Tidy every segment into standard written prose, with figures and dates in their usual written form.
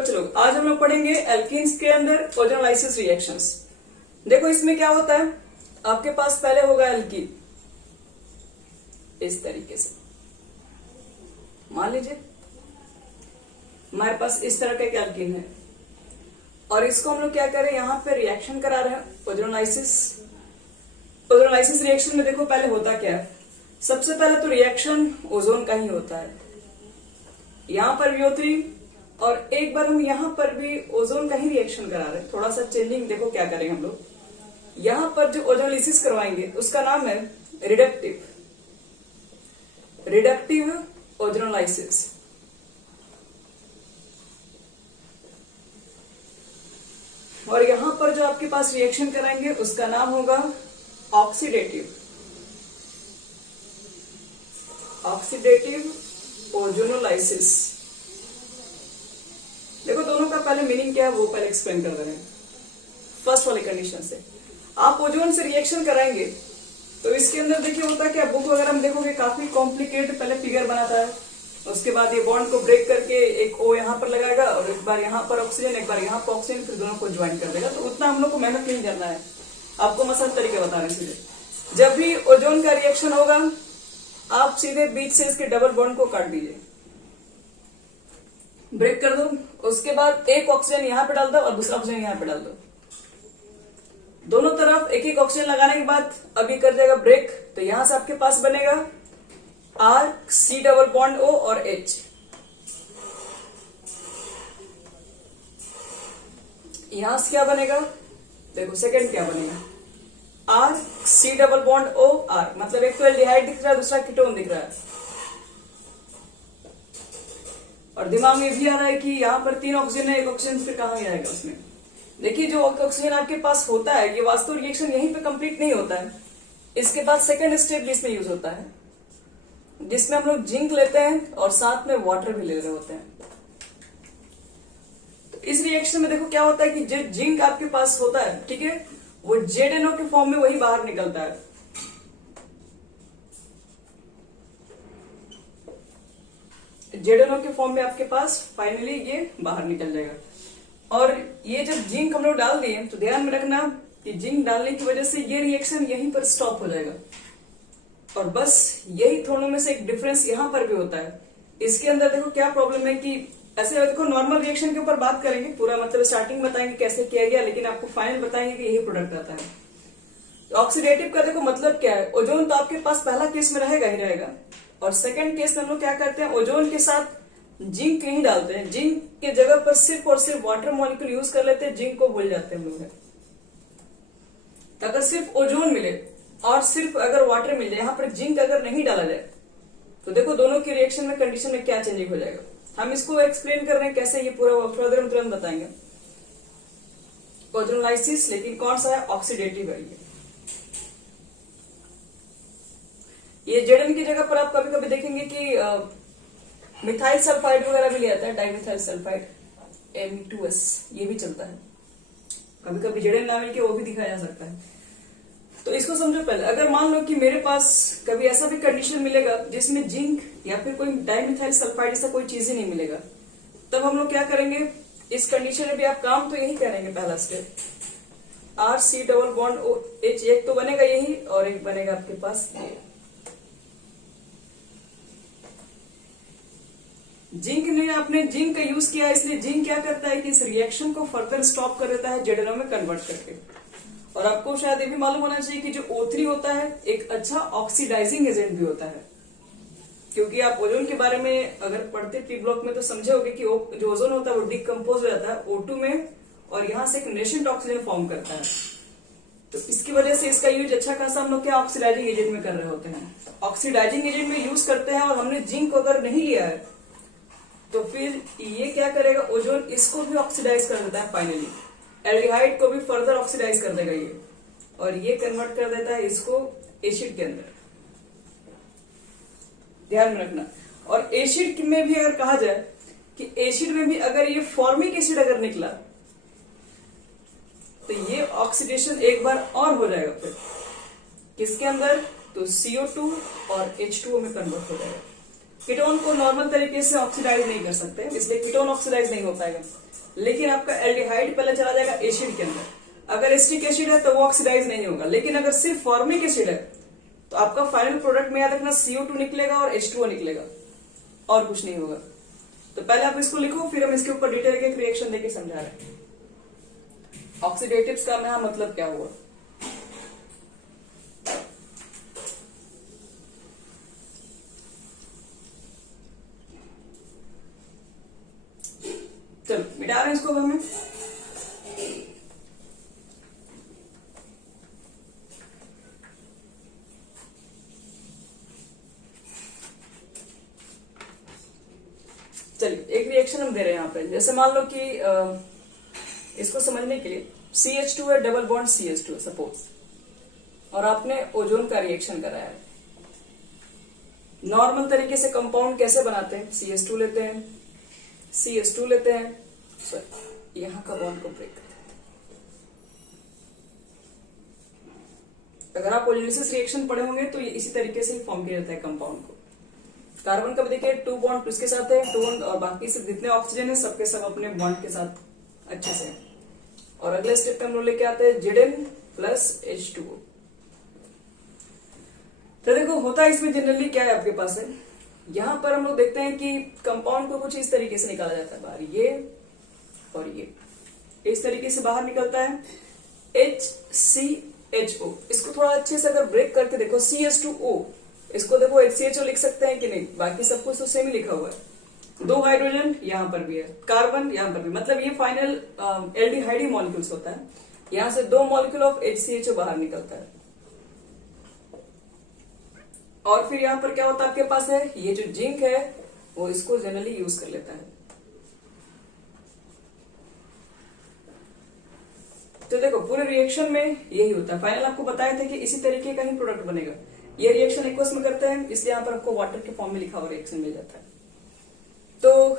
बच्चे लोग, आज हम लोग पढ़ेंगे एल्कीन्स के अंदर ओजोनोलाइसिस रिएक्शंस। देखो इसमें क्या होता है, आपके पास पहले होगा एल्कीन इस तरीके से। मान लीजिए हमारे पास इस तरह का एक एल्कीन है और इसको हम लोग क्या करें, यहां पे रिएक्शन करा रहे हैं ओजोनोलाइसिस। ओजोनोलाइसिस रिएक्शन में देखो पहले होता क्या है, सबसे पहले तो रिएक्शन ओजोन का ही होता है। यहां पर VO3 और एक बार हम यहां पर भी ओजोन का ही रिएक्शन करा रहे हैं। थोड़ा सा चेंजिंग देखो क्या करेंगे हम लोग, यहां पर जो ओजोनोलाइसिस करवाएंगे उसका नाम है रिडक्टिव ओजोनोलाइसिस। और यहां पर जो आपके पास रिएक्शन कराएंगे उसका नाम होगा ऑक्सीडेटिव ओजोनोलाइसिस। देखो दोनों का पहले मीनिंग क्या है वो पहले एक्सप्लेन कर रहे हैं। फर्स्ट वाली कंडीशन से आप ओजोन से रिएक्शन कराएंगे तो इसके अंदर देखिए होता है क्या, बुक वगैरह में देखोगे काफी कॉम्प्लिकेटेड पहले फिगर बनाता है। उसके बाद ये बॉन्ड को ब्रेक करके एक O यहां पर लगाएगा और एक बार यहां पर ऑक्सीजन, एक बार यहां पर ऑक्सीजन, फिर दोनों को ज्वाइन कर देगा। तो उतना हम लोग को मेहनत नहीं करना है, आपको मसल तरीके बता रहे सीधे। जब भी ओजोन का रिएक्शन होगा आप सीधे बीच से इसके डबल बॉन्ड को काट दीजिए, ब्रेक कर दो। उसके बाद एक ऑक्सीजन यहां पे डाल दो और दूसरा ऑक्सीजन यहां पे डाल दो। दोनों तरफ एक एक ऑक्सीजन लगाने के बाद अभी कर देगा ब्रेक, तो यहां से आपके पास बनेगा R, C double bond O और H। यहां से क्या बनेगा, देखो सेकंड क्या बनेगा, R, C double bond O, R। मतलब एक तो एल्डिहाइड दिख रहा है, दूसरा कीटोन दिख रहा है। और दिमाग में भी आ रहा है कि यहां पर 3 ऑक्सीजन है, एक ऑक्सीजन फिर कहां जाएगा उसमें। देखिए जो ऑक्सीजन आपके पास होता है ये वास्तव रिएक्शन यहीं पे कंप्लीट नहीं होता है, इसके बाद सेकंड स्टेप भी इसमें यूज होता है जिसमें हम लोग जिंक लेते हैं और साथ में वाटर भी ले रहे होते हैं। तो इस रिएक्शन में देखो क्या होता है कि जो जिंक आपके पास होता है, ठीक है, वो ZNO के फॉर्म में वही बाहर निकलता है। ZNO के फॉर्म में आपके पास फाइनली ये बाहर निकल जाएगा। और ये जब जिंक हम लोग डाल दिए तो ध्यान में रखना कि जिंक डालने की वजह से ये रिएक्शन यहीं पर स्टॉप हो जाएगा। और बस यही दोनों में से एक डिफरेंस यहां पर भी होता है। इसके अंदर देखो क्या प्रॉब्लम है कि ऐसे देखो नॉर्मल रिएक्शन के ऊपर बात करेंगे, पूरा मतलब स्टार्टिंग बताएंगे कैसे किया गया, लेकिन आपको फाइनल बताएंगे कि यही प्रोडक्ट आता है। तो ऑक्सीडेटिव का देखो मतलब क्या है, ओजोन तो आपके पास पहला केस में रहेगा ही रहेगा, और सेकंड केस में हम लोग क्या करते हैं, ओजोन के साथ जिंक नहीं डालते हैं, जिंक के जगह पर सिर्फ और सिर्फ वाटर मॉलिक्यूल यूज कर लेते हैं, जिंक को भूल जाते हैं हम लोग। अगर सिर्फ ओजोन मिले और सिर्फ अगर वाटर मिल जाए, यहां पर जिंक अगर नहीं डाला जाए, तो देखो दोनों की रिएक्शन में कंडीशन में क्या चेंजिंग हो जाएगा। हम इसको एक्सप्लेन कर रहे हैं कैसे, ये पूरा फर्दर हम तुरंत बताएंगे। ओजोनोलाइसिस लेकिन कौन सा है, ऑक्सीडेटिव है। ये ZN की जगह पर आप कभी कभी देखेंगे कि मिथाइल सल्फाइड वगैरह भी ले आता है, डाइमिथाइल सल्फाइड Me2S, ये भी चलता है। कभी कभी ZN ना मिल के वो भी दिखाया जा सकता है। तो इसको समझो पहले, अगर मान लो कि मेरे पास कभी ऐसा भी कंडीशन मिलेगा जिसमें जिंक या फिर कोई डाइमिथाइल सल्फाइड ऐसा कोई चीज ही नहीं मिलेगा, तब हम लोग क्या करेंगे, इस कंडीशन में भी आप काम तो यही करेंगे। पहला step R, C double bond O, H, एक तो बनेगा यही और एक बनेगा आपके पास ये। जिंक ने आपने जिंक का यूज किया, इसलिए जिंक क्या करता है कि इस रिएक्शन को फर्दर स्टॉप कर देता है ZNO में कन्वर्ट करके। और आपको शायद ये भी मालूम होना चाहिए कि जो O3 होता है एक अच्छा ऑक्सीडाइजिंग एजेंट भी होता है, क्योंकि आप ओजोन के बारे में अगर पढ़ते प्री ब्लॉक में तो समझे होगे कि जो ओजोन होता है वो डिकम्पोज हो जाता है O2 में और यहां से एक नेशेंट ऑक्सीजन फॉर्म करता है। तो इसकी वजह से इसका यूज अच्छा खासा हम लोग क्या ऑक्सीडाइजिंग एजेंट में कर रहे होते हैं, ऑक्सीडाइजिंग एजेंट में यूज करते हैं। और हमने जिंक अगर नहीं लिया है तो फिर ये क्या करेगा, ओजोन इसको भी ऑक्सीडाइज कर देता है, फाइनली एल्डिहाइड को भी फर्दर ऑक्सीडाइज कर देगा ये, और ये कन्वर्ट कर देता है इसको एसिड के अंदर। ध्यान में रखना। और एसिड में भी अगर कहा जाए कि एसिड में भी अगर ये फॉर्मिक एसिड अगर निकला तो ये ऑक्सीडेशन एक बार और हो जाएगा, फिर किसके अंदर, तो CO2 और H2O में कन्वर्ट हो जाएगा। कीटोन को नॉर्मल तरीके से ऑक्सीडाइज नहीं कर सकते, इसलिए कीटोन ऑक्सीडाइज नहीं हो पाएगा। लेकिन आपका एल्डिहाइड पहले चला जाएगा एसिड के अंदर। अगर एसिटिक एसिड है तो वो ऑक्सीडाइज नहीं होगा, लेकिन अगर सिर्फ फॉर्मिक एसिड है तो आपका फाइनल प्रोडक्ट में याद रखना CO2 निकलेगा और H2O निकलेगा, और कुछ नहीं होगा। तो पहले आप इसको लिखो, फिर हम इसके ऊपर डिटेल के रिएक्शन देके समझा रहे हैं। ऑक्सीडेटिव्स का यहाँ मतलब क्या हुआ। चलो मिटा रहे हैं इसको हमें। चलिए एक रिएक्शन हम दे रहे हैं यहाँ पे, जैसे मान लो कि इसको समझने के लिए CH2 है, डबल बॉन्ड CH2 है सपोज, और आपने ओजोन का रिएक्शन कराया है। नॉर्मल तरीके से कंपाउंड कैसे बनाते हैं, CH2 लेते हैं, CH2 लेते हैं, सॉरी यहां का बॉन्ड को ब्रेक करते हैं। अगर आप ओजोलिसिस रिएक्शन पढ़े होंगे तो ये इसी तरीके से फॉर्म किया जाता है कंपाउंड को। कार्बन का भी देखिए 2 बॉन्ड इसके साथ है, 2 बॉन्ड, और बाकी से जितने ऑक्सीजन है सबके सब अपने बॉन्ड के साथ अच्छे से। और अगले स्टेप पे हम लोग लेके आते हैं Zn प्लस H2O। तो देखो होता है इसमें जनरली क्या है आपके पास है, यहां पर हम लोग देखते हैं कि कंपाउंड को कुछ इस तरीके से निकाला जाता है बाहर, ये और ये इस तरीके से बाहर निकलता है HCHO। इसको थोड़ा अच्छे से अगर ब्रेक करके देखो, CH2O, इसको देखो HCHO लिख सकते हैं कि नहीं, बाकी सब कुछ तो सेम ही लिखा हुआ है। 2 हाइड्रोजन यहां पर भी है, कार्बन यहां पर भी, मतलब ये फाइनल एल्डिहाइड मॉलिक्यूल्स होता है। यहां से 2 मॉलिक्यूल ऑफ HCHO बाहर निकलता है, और फिर यहां पर क्या होता है आपके पास है, ये जो जिंक है वो इसको जनरली यूज कर लेता है। तो देखो पूरे रिएक्शन में यही होता है। फाइनल आपको बताया था कि इसी तरीके का ही प्रोडक्ट बनेगा। ये रिएक्शन एक्वस में करते हैं, इसलिए यहाँ पर आपको वाटर के फॉर्म में लिखा हुआ रिएक्शन मिल जाता है। तो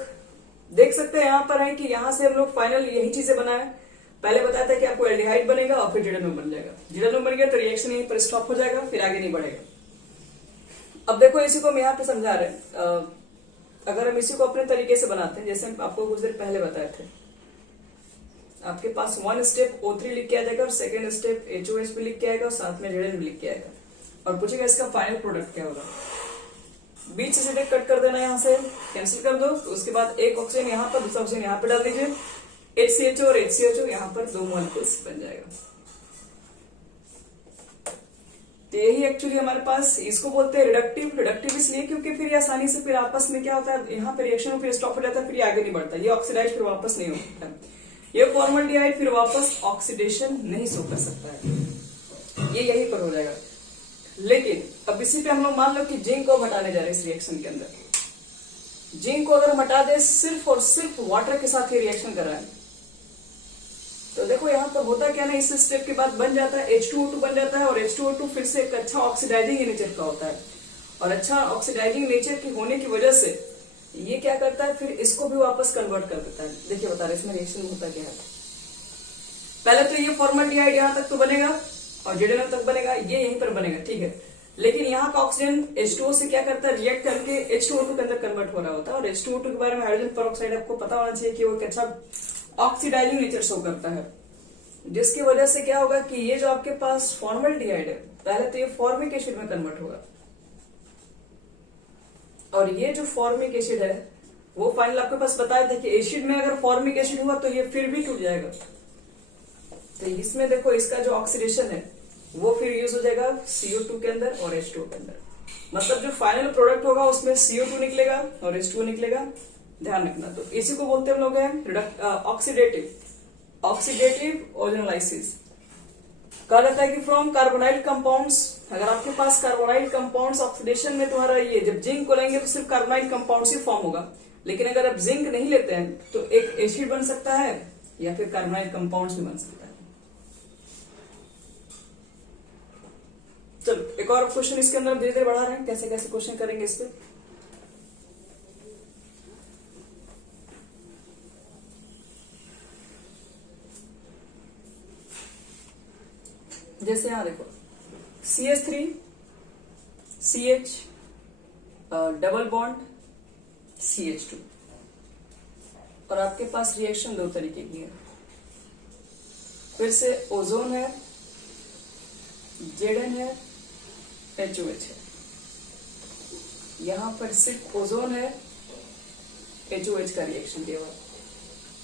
देख सकते हैं यहाँ पर है कि यहाँ से हम लोग फाइनल यही चीजें बनाए। पहले बताया था कि आपको एल्डिहाइड बनेगा और फिर जिडानोम बन जाएगा। जिडानोम बन गया तो रिएक्शन यहीं पर स्टॉप हो जाएगा, फिर आगे नहीं बढ़ेगा। अब देखो इसी को हम यहाँ पे समझा रहे हैं। अगर हम इसी को अपने तरीके से बनाते हैं, जैसे हम आपको कुछ देर पहले बताए थे, आपके पास 1 स्टेप O3 लिख के आ जाएगा और 2nd स्टेप HOH भी लिख के आएगा और साथ में Zn भी लिख के आएगा, और पूछेगा इसका फाइनल प्रोडक्ट क्या होगा। बीच से सीधे कट कर देना, यहाँ से कैंसिल कर दो। तो उसके बाद एक ऑक्सीजन यहाँ पर, दूसरा ऑक्सीजन यहाँ पे डाल दीजिए, HCHO और HCHO यहाँ पर 2 मॉलिक्यूल्स बन जाएगा। तो यही एक्चुअली हमारे पास, इसको बोलते हैं रिडक्टिव। रिडक्टिव इसलिए क्योंकि फिर आसानी से फिर आपस में क्या होता है, यहाँ पे रिएक्शन फिर स्टॉप हो जाता है, फिर ये आगे नहीं बढ़ता, ये ऑक्सीडाइज फिर वापस नहीं होता है, ये फॉर्मल्डिहाइड फिर वापस ऑक्सीडेशन नहीं शो कर सकता है, ये यहीं पर हो जाएगा। लेकिन अब इसी पे हम लोग मान लो कि जिंक को हटाने जा रहे हैं इस रिएक्शन के अंदर। जिंक को अगर हम हटा दे, सिर्फ और सिर्फ वाटर के साथ ये रिएक्शन कराएं, तो देखो यहाँ पर होता क्या ना, इस स्टेप के बाद बन जाता है H2O2 बन जाता है, और H2O2 फिर से एक अच्छा ऑक्सीडाइजिंग नेचर का होता है, और अच्छा ऑक्सीडाइजिंग नेचर की होने की वजह से ये क्या करता है, फिर इसको भी वापस कन्वर्ट कर देता है। देखिए बता रहे इसमें रिएक्शन होता क्या है। पहले तो ये फॉर्मल्डिहाइड यहाँ तक तो बनेगा और जिडानोम तक बनेगा, ये यहीं पर बनेगा, ठीक है। लेकिन यहाँ का ऑक्सीजन H2O से क्या करता है, रिएक्ट करके H2O2 के अंदर कन्वर्ट हो रहा होता है। और H2O2 के बारे में हाइड्रोजन पेरोक्साइड आपको पता होना चाहिए कि वो एक अच्छा ऑक्सीडाइजिंग नेचर शो करता है, जिसकी वजह से क्या होगा कि ये जो आपके पास फॉर्मल्डिहाइड है, पहले तो ये फॉर्मिक एसिड में कन्वर्ट होगा, और ये जो फॉर्मिक एसिड है वो फाइनल आपके पास बताया था कि एसिड में अगर फॉर्मिक एसिड हुआ तो ये फिर भी टूट जाएगा। तो इसमें देखो इसका जो ऑक्सीडेशन है वो फिर यूज हो जाएगा CO2 के अंदर और H2O के अंदर, मतलब जो फाइनल प्रोडक्ट होगा उसमें CO2 निकलेगा और H2O निकलेगा, ध्यान रखना। तो इसी को बोलते हैं हम लोग हैं ऑक्सीडेटिव ओजोनोलाइसिस। कहा जाता है कि फ्रॉम कार्बोनाइल कंपाउंड्स, अगर आपके पास कार्बोनाइल कंपाउंड्स ऑक्सीडेशन में तुम्हारा ये जब जिंक को लेंगे तो सिर्फ कार्बोनाइल कंपाउंड्स ही फॉर्म होगा, लेकिन अगर आप जिंक नहीं लेते हैं तो एक एसिड बन सकता है या फिर कार्बोनाइल कंपाउंड्स भी बन सकता है। चलो एक और क्वेश्चन इसके अंदर धीरे धीरे बढ़ा रहे हैं, कैसे कैसे क्वेश्चन करेंगे इस पे। जैसे यहां देखो CH3 CH double bond CH2, और आपके पास रिएक्शन दो तरीके की है। फिर से ओजोन है, Zn है, HOH है। यहां पर सिर्फ ओजोन है, HOH का रिएक्शन दिया हुआ,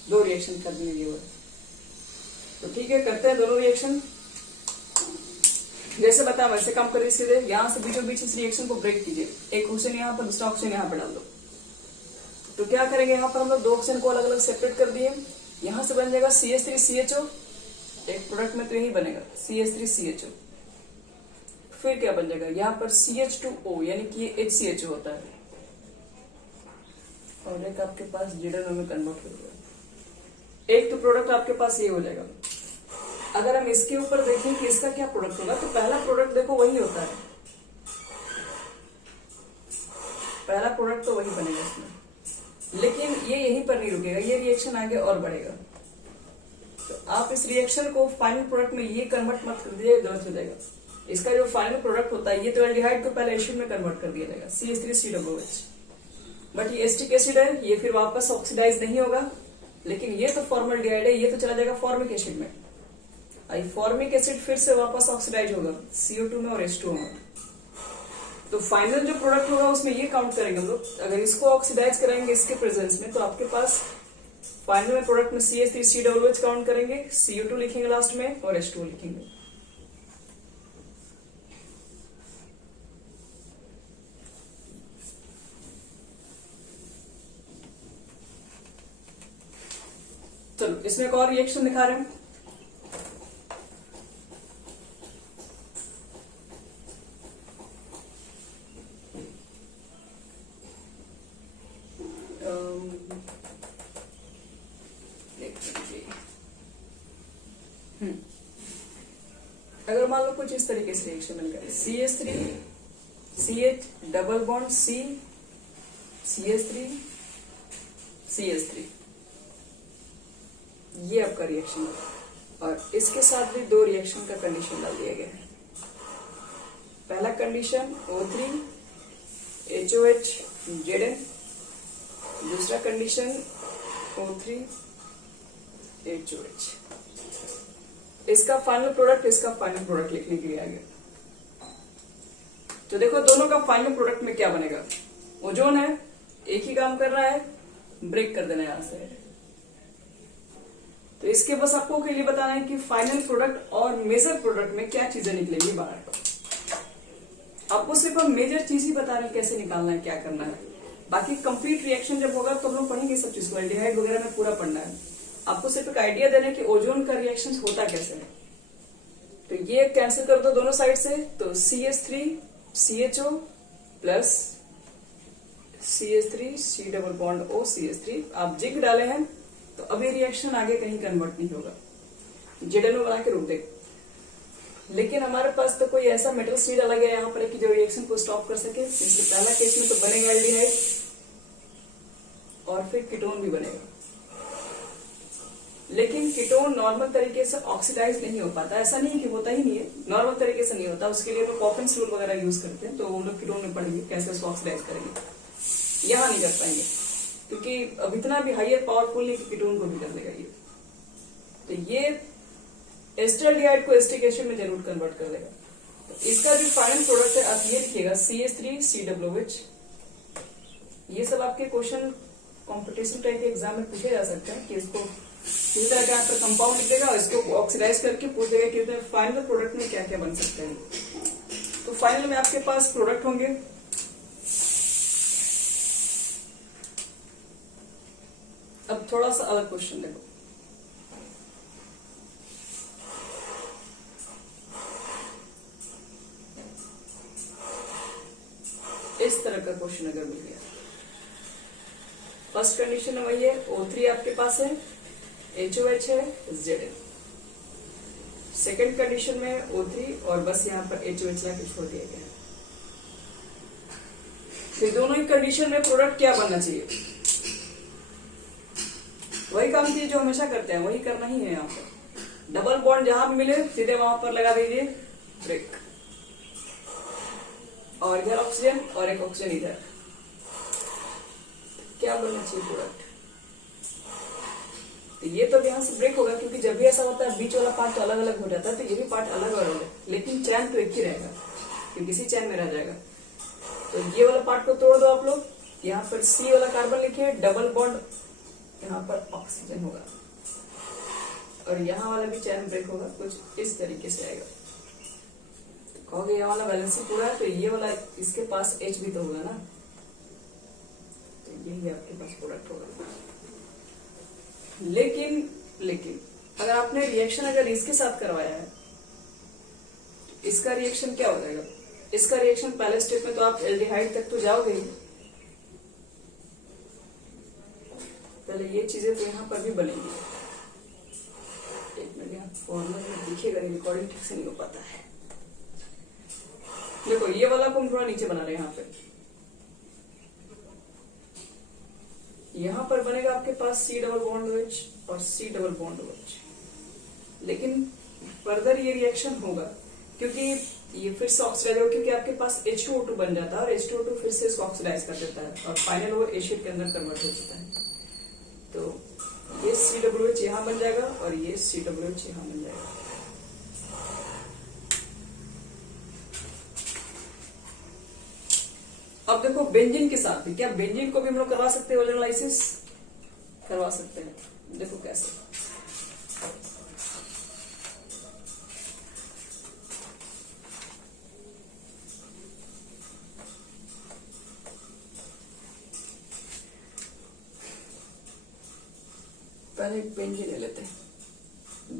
दो रिएक्शन करने दिए हुए। तो ठीक है, करते हैं दोनों रिएक्शन। जैसे बताया वैसे काम करिए सीधे। यहां से बीचों बीच इस रिएक्शन को ब्रेक कीजिए, एक ऑक्सीजन यहाँ पर, दूसरा ऑक्सीजन यहाँ पर डाल दो। तो क्या करेंगे, यहाँ पर हम लोग दो ऑक्सीजन को अलग अलग सेपरेट कर दिए। यहां से बन जाएगा CH3CHO, एक प्रोडक्ट में तो यही बनेगा CH3CHO। फिर क्या बन जाएगा, यहाँ पर CH2O, यानी कि ये HCHO होता है, और एक आपके पास ZnO में कन्वर्ट हो जाएगा। एक तो प्रोडक्ट आपके पास ये हो जाएगा। अगर हम इसके ऊपर देखें कि इसका क्या प्रोडक्ट होगा, तो पहला प्रोडक्ट देखो वही होता है, पहला प्रोडक्ट तो वही बनेगा इसमें। लेकिन ये यहीं पर नहीं रुकेगा, ये रिएक्शन आगे और बढ़ेगा। तो आप इस रिएक्शन को फाइनल प्रोडक्ट में ये कन्वर्ट मत कर दीजिए, गलत हो जाएगा। इसका जो फाइनल प्रोडक्ट होता है, ये तो एल्डिहाइड को पहले एसिड में कन्वर्ट कर दिया जाएगा, CH3COOH। बट ये एस्टिक एसिड है, ये फिर वापस ऑक्सीडाइज नहीं होगा। लेकिन ये तो फॉर्मल्डिहाइड है, ये तो चला जाएगा फॉर्मिक एसिड में। फॉर्मिक एसिड फिर से वापस ऑक्सीडाइज होगा CO2 में और H2O में। तो फाइनल जो प्रोडक्ट होगा उसमें ये काउंट करेंगे हम लोग। अगर इसको ऑक्सीडाइज करेंगे इसके प्रेजेंस में, तो आपके पास फाइनल में प्रोडक्ट में CH3COOH काउंट करेंगे, CO2 लिखेंगे लास्ट में और H2O लिखेंगे। चलो इसमें एक और रिएक्शन दिखा रहे हैं। अगर मान लो कुछ इस तरीके से रिएक्शन मिल गया, CH3 CH double bond C CH3 CH3, ये आपका रिएक्शन है। और इसके साथ भी दो रिएक्शन का कंडीशन डाल दिया गया है। पहला कंडीशन O3 HOH Zn, दूसरा कंडीशन O3 HOH। इसका फाइनल प्रोडक्ट, इसका फाइनल प्रोडक्ट लिखने के लिए आ गया। तो देखो दोनों का फाइनल प्रोडक्ट में क्या बनेगा। ओजोन है, एक ही काम कर रहा है, ब्रेक कर देना यहां से। तो इसके बस आपको के लिए बताना है कि फाइनल प्रोडक्ट और मेजर प्रोडक्ट में क्या चीजें निकलेंगी बाहर। आपको सिर्फ हम मेजर चीज ही बता रहे हैं कैसे निकालना है, क्या करना है। बाकी कंप्लीट रिएक्शन जब होगा तो हम लोग पढ़ेंगे सब चीज को, एल्डिहाइड वगैरह में पूरा पढ़ना है। आपको सिर्फ एक आइडिया देना है कि ओजोन का रिएक्शन होता कैसे है। तो ये कैंसिल कर दो दोनों साइड से, तो CH3CHO plus CH3 C double bond O CH3। आप जिंक डाले हैं तो अभी रिएक्शन आगे कहीं कन्वर्ट नहीं होगा, ZnO बना के रोक देगा। लेकिन हमारे पास तो कोई ऐसा मेटल्स नहीं डाला गया यहाँ पर कि जो रिएक्शन को स्टॉप कर सके। इसलिए पहला केस में तो बनेगा एल्डिहाइड और फिर कीटोन भी बनेगा। लेकिन कीटोन नॉर्मल तरीके से ऑक्सीडाइज नहीं हो पाता, ऐसा नहीं है कि होता ही नहीं है, नॉर्मल तरीके से नहीं होता। उसके लिए लोग कॉफिन्स रूल वगैरह यूज करते हैं, तो वो लोग कीटोन में पढ़ेंगे कैसे उसको ऑक्सीडाइज करेंगे। यहाँ नहीं कर पाएंगे क्योंकि अब इतना भी हाइयर पावरफुल नहीं कि कीटोन को भी कर देगा ये। तो ये एस्टरडिहाइड को एस्टिक एसिड में जरूर कन्वर्ट कर देगा। तो इसका जो फाइनल प्रोडक्ट है आप ये लिखिएगा CH3COOH। ये सब आपके क्वेश्चन कॉम्पिटिशन टाइप के एग्जाम में पूछे जा सकते हैं कि इसको किसी तरह का यहाँ पर कंपाउंड लिख देगा और इसको ऑक्सीडाइज करके पूछ देगा कि फाइनल प्रोडक्ट में क्या क्या बन सकते हैं। तो फाइनल में आपके पास प्रोडक्ट होंगे अब थोड़ा सा अलग क्वेश्चन देखो। इस तरह का क्वेश्चन अगर मिल गया, फर्स्ट कंडीशन वही है, O3 आपके पास है, HOH है, Zn। सेकेंड कंडीशन में O3 और बस यहाँ पर HOH ला के छोड़ दिया गया। फिर दोनों ही कंडीशन में प्रोडक्ट क्या बनना चाहिए, वही काम कीजिए जो हमेशा करते हैं, वही करना ही है। यहाँ पर डबल बॉन्ड जहां भी मिले सीधे वहां पर लगा दीजिए ब्रेक, और इधर ऑक्सीजन और एक ऑक्सीजन इधर। क्या बनना चाहिए प्रोडक्ट, तो ये तो यहाँ से ब्रेक होगा, क्योंकि जब भी ऐसा होता है बीच वाला पार्ट तो अलग अलग हो जाता है, तो ये भी पार्ट अलग अलग है, लेकिन चैन तो एक ही रहेगा, क्योंकि इसी चैन में रह जाएगा। तो ये वाला पार्ट को तोड़ दो आप लोग, यहाँ पर C वाला कार्बन लिखिए, डबल बॉन्ड, यहाँ पर ऑक्सीजन होगा, और यहाँ वाला भी चैन ब्रेक होगा, कुछ इस तरीके से आएगा। तो कहोगे ये वाला वैलेंसी पूरा है, तो ये वाला इसके पास H भी तो होगा ना, तो यही आपके पास प्रोडक्ट होगा। लेकिन अगर आपने रिएक्शन अगर इसके साथ करवाया है, इसका रिएक्शन क्या हो जाएगा? इसका रिएक्शन पहले स्टेप में तो आप एल्डिहाइड तक तो जाओगे ही, पहले ये चीजें तो यहाँ पर भी बनेंगी। एक मिनट, यहाँ फॉर्मूला में दिखेगा नहीं, रिकॉर्डिंग ठीक से नहीं हो पाता है। देखो ये वाला को हम थोड़ा नीचे बना रहे हैं, यहाँ पे यहाँ पर बनेगा आपके पास C डबल बॉन्ड OH और C डबल बॉन्ड OH, लेकिन फर्दर ये रिएक्शन होगा क्योंकि ये फिर से ऑक्सीडाइज होगा, क्योंकि आपके पास H2O2 बन जाता है और H2O2 फिर से इसको ऑक्सीडाइज कर देता है और फाइनल वो एसिड के अंदर कन्वर्ट हो जाता है। तो ये COOH यहाँ बन जाएगा और ये COOH यहाँ बन जाएगा। अब देखो बेंजीन के साथ भी, क्या बेंजीन को भी हम लोग करवा सकते हैं ओजोनोलाइसिस? करवा सकते हैं। देखो कैसे, पहले बेंजीन ले लेते हैं।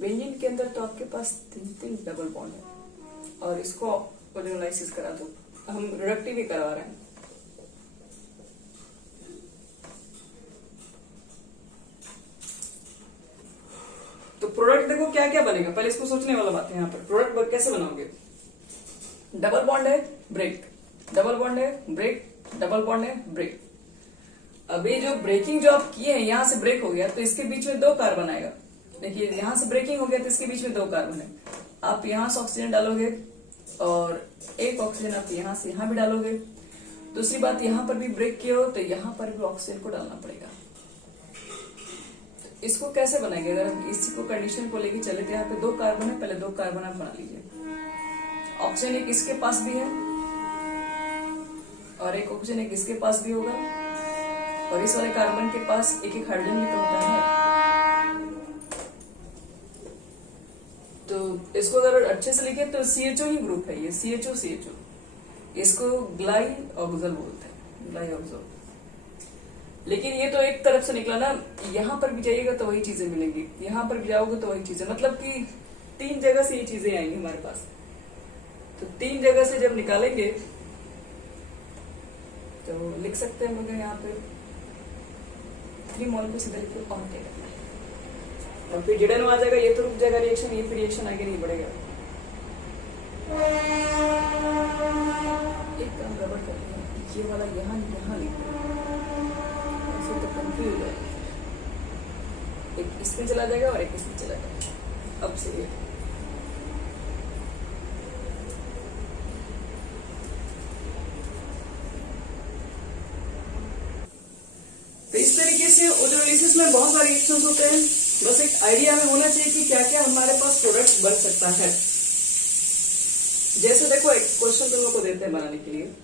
बेंजीन के अंदर तो आपके पास 3 डबल बॉन्ड है और इसको ओजोनोलाइसिस करा दो, हम रिडक्टिव ही करवा रहे हैं। तो प्रोडक्ट देखो क्या क्या बनेगा, पहले इसको सोचने वाला बात है। यहाँ पर प्रोडक्ट कैसे बनाओगे? डबल बॉन्ड है ब्रेक, डबल बॉन्ड है ब्रेक, डबल बॉन्ड है ब्रेक। अभी जो ब्रेकिंग जो आप किए हैं, यहाँ से ब्रेक हो गया तो इसके बीच में 2 कार्बन आएगा। देखिए यहाँ से ब्रेकिंग हो गया तो इसके बीच में 2 कार्बन है। आप यहाँ से ऑक्सीजन डालोगे और एक ऑक्सीजन आप यहाँ से यहाँ भी डालोगे। दूसरी बात, यहाँ पर भी ब्रेक किए हो तो यहाँ पर भी ऑक्सीजन को डालना पड़ेगा। इसको कैसे बनाएंगे? अगर हम इसी को कंडीशन को लेके चले तो यहाँ पे 2 कार्बन है, पहले 2 कार्बन आप बना लीजिए। ऑक्सीजन एक इसके पास भी है और एक ऑक्सीजन एक इसके पास भी होगा, और इस वाले कार्बन के पास एक एक हाइड्रोजन भी तो होता है। तो इसको अगर अच्छे से लिखे तो CHO ही ग्रुप है, ये CHO। इसको ग्लाई ऑक्सल बोलते हैं, ग्लाई ऑक्सल। लेकिन ये तो एक तरफ से निकला ना, यहाँ पर भी जाइएगा तो वही चीजें मिलेंगी, यहाँ पर भी जाओगे तो वही चीजें, मतलब कि 3 जगह से ये चीजें आएंगी हमारे पास। तो 3 जगह से जब निकालेंगे तो लिख सकते हैं हम लोग यहाँ पे 3 मोल को सीधा लिखो और क्या करना है, और फिर जेडन आ जाएगा, ये तो रुक जाएगा रिएक्शन, ये फिर रिएक्शन आगे नहीं बढ़ेगा। एक काम गड़बड़ कर लिया, ये वाला यहाँ लिख तो कंफ्यूज है, एक इसमें चला जाएगा और एक इसमें चला जाएगा। अब से तो इस तरीके से ओजोनोलाइसिस में बहुत सारे रिएक्शंस होते हैं। बस एक आइडिया में होना चाहिए कि क्या क्या हमारे पास प्रोडक्ट बन सकता है। जैसे देखो एक क्वेश्चन तुम लोग को देते हैं बनाने के लिए,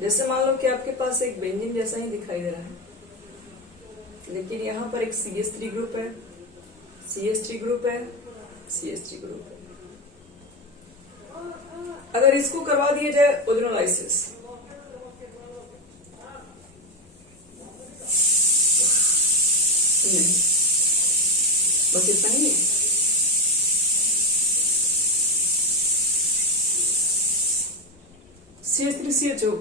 जैसे मान लो कि आपके पास एक बेंजीन जैसा ही दिखाई दे रहा है, लेकिन यहाँ पर एक CH3 ग्रुप है, CH3 ग्रुप है, CH3 ग्रुप है। अगर इसको करवा दिया जाए ओजोनोलाइसिस, नहीं, बस इतना ही है। CH3 CHO,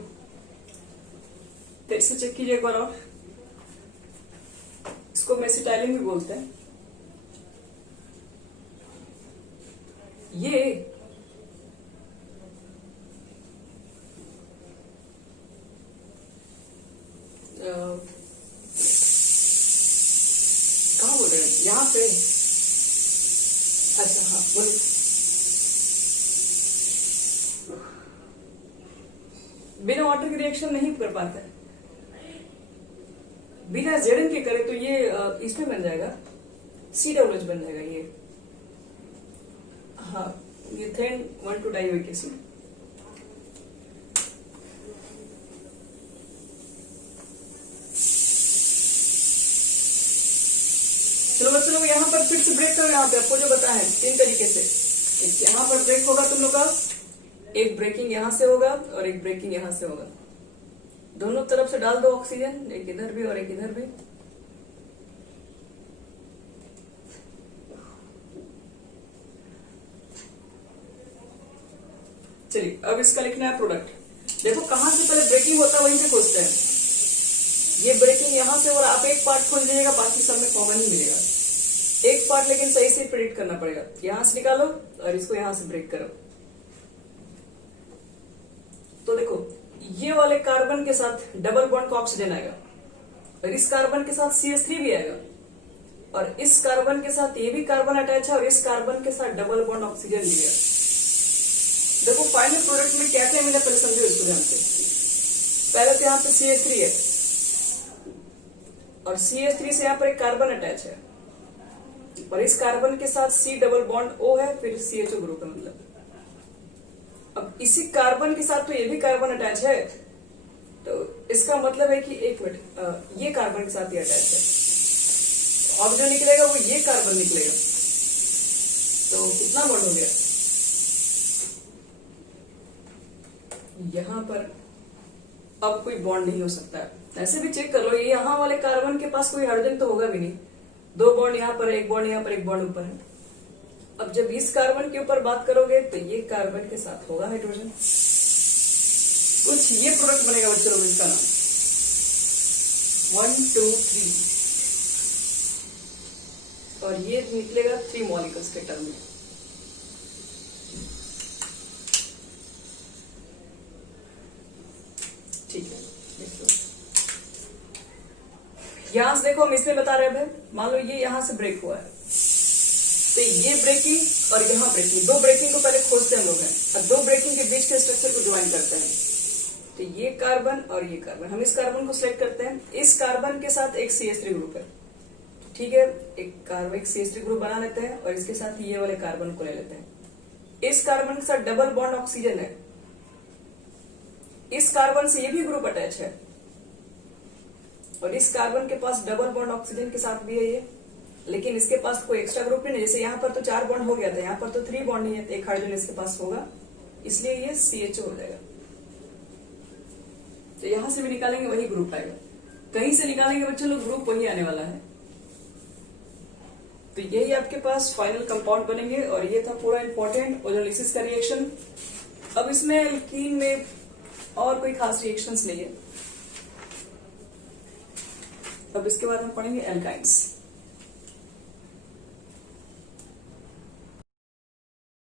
फिर से चेक कीजिए एक बार और। इसको मेसिटाइलिन भी बोलते हैं। ये कहाँ बोल रहे हैं? यहाँ पे। अच्छा हाँ बोलिए। बिना वाटर की रिएक्शन नहीं कर पाता है, बिना जेडन के करे तो ये इसमें बन जाएगा COOH बन जाएगा ये। हाँ, मीथेन 1,2-डाइयोइक एसिड। चलो बच्चों लोग यहाँ पर फिर से ब्रेक करो। यहाँ पे आपको जो बताया है 3 तरीके से, यहाँ पर ब्रेक होगा तुम लोग का, एक ब्रेकिंग यहाँ से होगा और एक ब्रेकिंग यहाँ से होगा। दोनों तरफ से डाल दो ऑक्सीजन, एक इधर भी और एक इधर भी। चलिए अब इसका लिखना है प्रोडक्ट। देखो कहां से पहले ब्रेकिंग होता है वहीं से खोजते हैं। ये ब्रेकिंग यहां से, और आप एक पार्ट खोज लीजिएगा, बाकी सब में कॉमन ही मिलेगा। एक पार्ट लेकिन सही से प्रेडिक्ट करना पड़ेगा। यहां से निकालो और इसको यहां से ब्रेक करो। तो देखो ये वाले कार्बन के साथ डबल बॉन्ड का ऑक्सीजन आएगा, और इस कार्बन के साथ CH3 भी आएगा, और इस कार्बन के साथ ये भी कार्बन अटैच है, और इस कार्बन के साथ डबल बॉन्ड ऑक्सीजन भी है। देखो फाइनल प्रोडक्ट में क्या क्या मिला पहले समझो इसको ध्यान से। पहले तो यहाँ पे CH3 है, और CH3 से यहाँ पर एक कार्बन अटैच है, और इस कार्बन के साथ C डबल बॉन्ड O है, फिर CHO ग्रुप है। मतलब अब इसी कार्बन के साथ तो ये भी कार्बन अटैच है, तो इसका मतलब है कि एक मिनट, ये कार्बन के साथ ये अटैच है, अब जो निकलेगा वो ये कार्बन निकलेगा। तो कितना बॉन्ड हो गया यहां पर? अब कोई बॉन्ड नहीं हो सकता है। ऐसे भी चेक कर लो, ये यहाँ वाले कार्बन के पास कोई हाइड्रोजन तो होगा भी नहीं। 2 बॉन्ड यहाँ पर, एक बॉन्ड यहाँ पर, एक बॉन्ड ऊपर है। अब जब इस कार्बन के ऊपर बात करोगे तो ये कार्बन के साथ होगा हाइड्रोजन। कुछ ये प्रोडक्ट बनेगा बच्चों लोग, इसका नाम 1, 2, 3, और ये निकलेगा 3 मॉलिक्यूल्स के टर्म में। ठीक है, यहां से देखो हम इसमें बता रहे हैं, मान लो ये यहां से ब्रेक हुआ है, तो ये ब्रेकिंग और यहाँ ब्रेकिंग, 2 ब्रेकिंग को पहले खोजते हैं हम लोग हैं, और 2 ब्रेकिंग के बीच के स्ट्रक्चर को ज्वाइन करते हैं। तो ये कार्बन और ये कार्बन, हम इस कार्बन को सिलेक्ट करते हैं। इस कार्बन के साथ एक CH3 ग्रुप है, ठीक है, एक CH3 ग्रुप बना लेते हैं, और इसके साथ ये वाले कार्बन को ले लेते हैं। इस कार्बन के साथ डबल बॉन्ड ऑक्सीजन है, इस कार्बन से ये भी ग्रुप अटैच है, और इस कार्बन के पास डबल बॉन्ड ऑक्सीजन के साथ भी है ये, लेकिन इसके पास कोई एक्स्ट्रा ग्रुप नहीं है। जैसे यहाँ पर तो 4 बॉन्ड हो गया था, यहाँ पर तो 3 बॉन्ड नहीं है, एक हाइड्रोजन इसके पास होगा, इसलिए ये CHO हो जाएगा। तो यहां से भी निकालेंगे वही ग्रुप आएगा, कहीं से निकालेंगे बच्चों लोग ग्रुप वही आने वाला है। तो यही आपके पास फाइनल कंपाउंड बनेंगे, और ये था पूरा इंपॉर्टेंट ओजोलिसिस का रिएक्शन। अब इसमें एल्कीन में और कोई खास रिएक्शंस नहीं है। अब इसके बाद हम पढ़ेंगे एल्काइंस।